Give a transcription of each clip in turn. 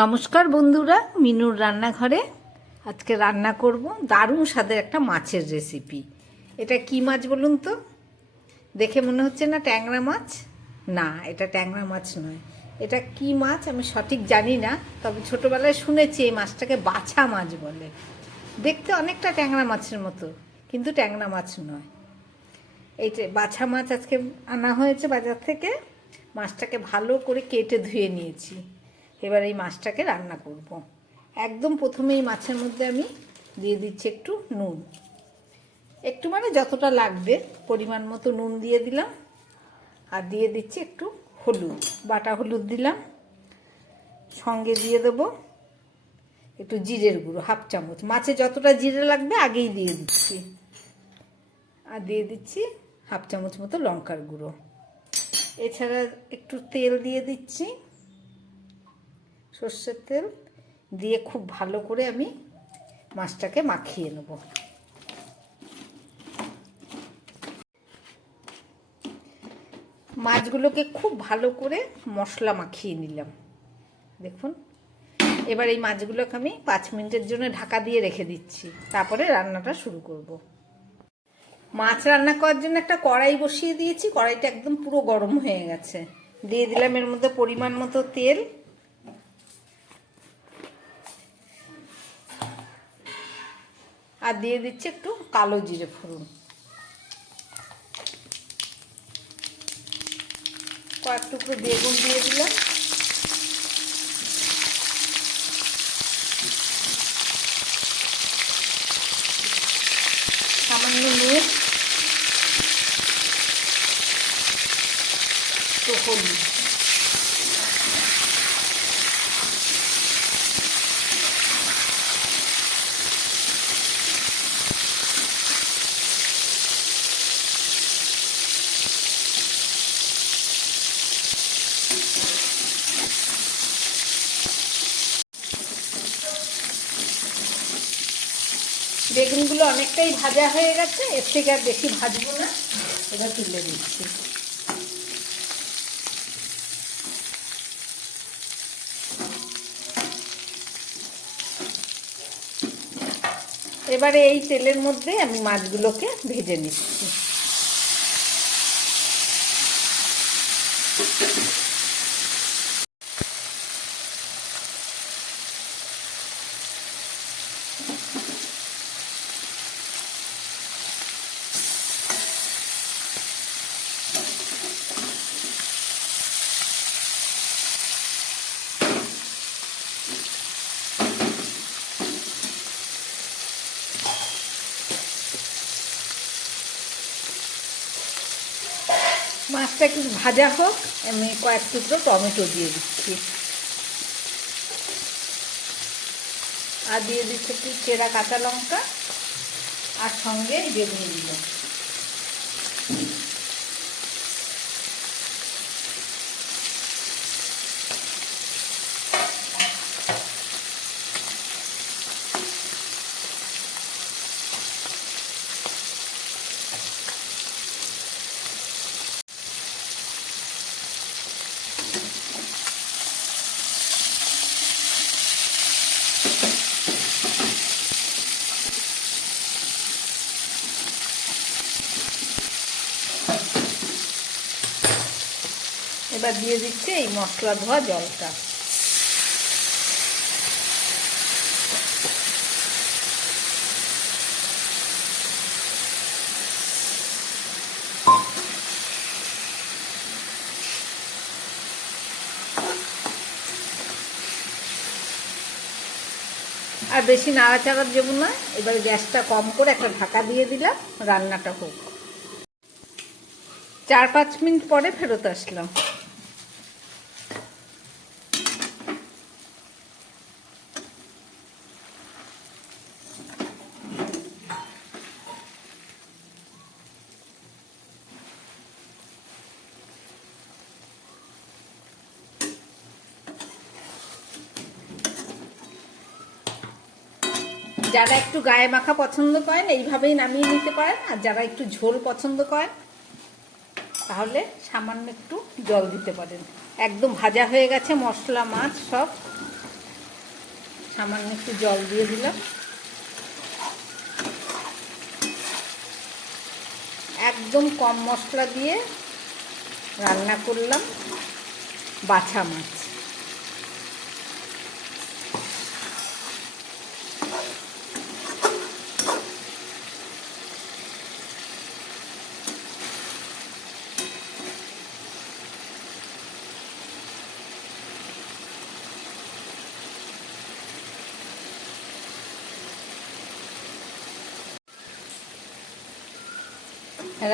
নমস্কার বন্ধুরা, মিনুর রান্নাঘরে আজকে রান্না করব দারুণ স্বাদের একটা মাছের রেসিপি। এটা কি মাছ বলুন তো? দেখে মনে হচ্ছে না ট্যাংরা মাছ? না, এটা ট্যাংরা মাছ নয়। এটা কি মাছ আমি সঠিক জানি না, তবে ছোটোবেলায় শুনেছি এই মাছটাকে বাছা মাছ বলে। দেখতে অনেকটা ট্যাংরা মাছের মতো, কিন্তু ট্যাংরা মাছ নয়। এই বাছা মাছ আজকে আনা হয়েছে বাজার থেকে। মাছটাকে ভালো করে কেটে ধুয়ে নিয়েছি। এবার এই মাছটাকে রান্না করব। একদম প্রথমে এই মাছের মধ্যে আমি দিয়ে দিচ্ছি একটু নুন, একটু মানে যতটা লাগবে পরিমাণ মতো নুন দিয়ে দিলাম। আর দিয়ে দিচ্ছি একটু হলুদ, বাটা হলুদ দিলাম। সঙ্গে দিয়ে দেবো একটু জিরের গুঁড়ো, হাফ চামচ। মাছে যতটা জিরে লাগবে আগেই দিয়ে দিচ্ছি। আর দিয়ে দিচ্ছি হাফ চামচ মতো লঙ্কার গুঁড়ো। এছাড়া একটু তেল দিয়ে দিচ্ছি, সর্ষের তেল দিয়ে খুব ভালো করে আমি মাছটাকে মাখিয়ে নেব। মাছগুলোকে খুব ভালো করে মশলা মাখিয়ে নিলাম, দেখুন। এবার এই মাছগুলোকে আমি 5 মিনিটের জন্য ঢাকা দিয়ে রেখে দিচ্ছি, তারপরে রান্নাটা শুরু করব। মাছ রান্না করার জন্য একটা কড়াই বসিয়ে দিয়েছি। কড়াইটা একদম পুরো গরম হয়ে গেছে। দিয়ে দিলাম এর মধ্যে পরিমাণ মতো তেল। আর দিয়ে দিচ্ছি একটু কালো জিরে ফোড়ন। কয়েক টুকরো বেগুন দিয়ে দিলাম। সামান্য নুন, তো হলুদ। বেগুনগুলো অনেকটাই ভাজা হয়ে গেছে, এর থেকে আর বেশি ভাজবো না। এবার তুলে দিচ্ছি। এবারে এই তেলের মধ্যে আমি মাছগুলোকে ভেজে নিচ্ছি। মাছটা একটু ভাজা হোক, আমি কয়েক টুকরো টমেটো দিয়ে দিচ্ছি। আর দিয়ে দিচ্ছি একটু চেরা কাঁচা লঙ্কা, আর সঙ্গে বেগুনগুলো। এবার দিয়ে দিচ্ছি এই মশলা ধোয়া জলটা। আর বেশি নাড়াচাড়ার জন্য না। এবার গ্যাসটা কম করে একটা ঢাকা দিয়ে দিলাম, রান্নাটা হোক। 4-5 মিনিট পরে ফেরত আসলাম। যারা একটু গায়ে মাখা পছন্দ করেন এইভাবেই নামিয়ে নিতে পারেন। আর যারা একটু ঝোল পছন্দ করেন তাহলে সামান্য একটু জল দিতে পারেন। একদম ভাজা হয়ে গেছে মশলা, মাছ সব। সামান্য একটু জল দিয়ে দিলাম। একদম কম মশলা দিয়ে রান্না করলাম বাছা মাছ।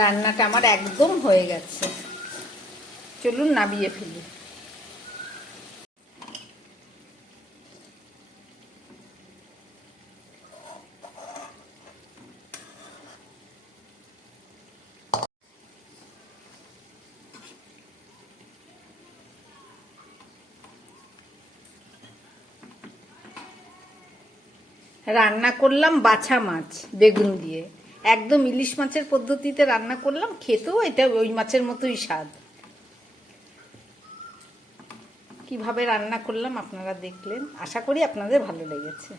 রান্নাটা আমার একদম হয়ে গেছে, চলুন নামিয়ে ফেলি। রান্না করলাম বাছা মাছ বেগুন দিয়ে, একদম ইলিশ মাছের পদ্ধতিতে রান্না করলাম, খেতেও এটা ওই মাছের মতোই স্বাদ। কিভাবে রান্না করলাম আপনারা দেখলেন, আশা করি আপনাদের ভালো লেগেছে।